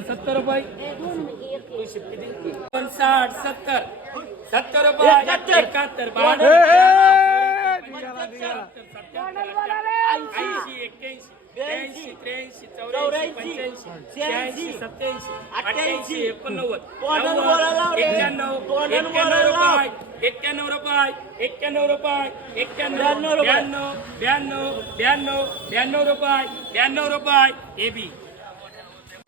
सत्तर रुपये. साठ सत्तर. सत्तर रुपये एकाहत्तर ऐंशी एक्क्याऐंशी ब्याऐंशी त्र्याऐंशी चौऱ्याऐंशी पंच्याऐंशी शहाऐंशी सत्याऐंशी अठ्ठ्याऐंशी एकोणनव्वद नव्वद एक्क्याण्णव एक्क्याण्णव रुपये एक्क्याण्णव रुपये एक्क्याण्णव रुपये एक्क्याण्णव ब्याण्णव ब्याण्णव ब्याण्णव ब्याण्णव रुपये ब्याण्णव रुपये हे बी.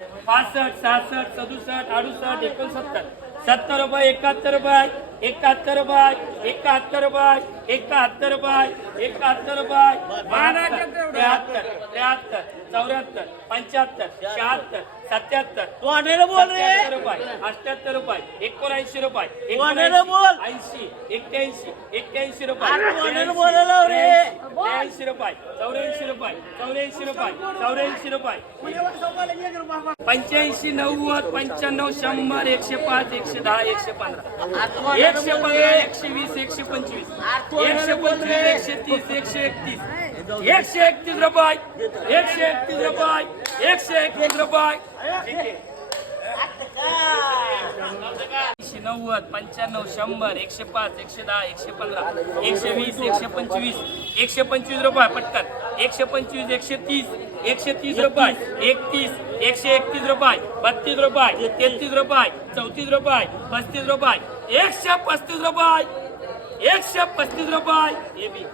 पासष्ट सहासष्ट सदुसष्ट अडुसष्ट एकोणसत्तर. सत्तर रुपये एकाहत्तर रुपये एकाहत्तर रुपये एकाहत्तर रुपये एकाहत्तर रुपये एकाहत्तर रुपये त्र्याहत्तर त्र्याहत्तर चौऱ्याहत्तर पंच्याहत्तर शहात्तर सत्याहत्तर रुपये अठ्याहत्तर रुपये एकोणऐंशी रुपये. ऐंशी एक्क्याऐंशी एक्क्याऐंशी रुपये. त्र्याऐंशी रुपये चौऱ्याऐंशी रुपये चौऱ्याऐंशी रुपये चौऱ्याऐंशी रुपये पंच्याऐंशी नव्वद पंच्याण्णव शंभर एकशे पाच एकशे दहा एकशे पंधरा. एकशे पंधरा एकशे वीस एकशे पंचवीस. एकशे पंचवीस एकशे तीस एकशे एकतीस. एकशे एकतीस रुपये. एकशे एकतीस रुपये. एकशे एकतीस रुपये. एकशे नव्वद पंच्याण्णव शंभर एकशे पाच एकशे दहा एकशे पंधरा एकशे वीस एकशे पंचवीस एकशे पंचवीस रुपये पटकन. एकशे पंचवीस एकशे तीस एकशे तीस रुपये एकतीस एकशे एकतीस रुपये बत्तीस रुपये तेहतीस रुपये चौतीस रुपये पस्तीस रुपये एकशे पस्तीस रुपये एकशे पस्तीस रुपये हे बी.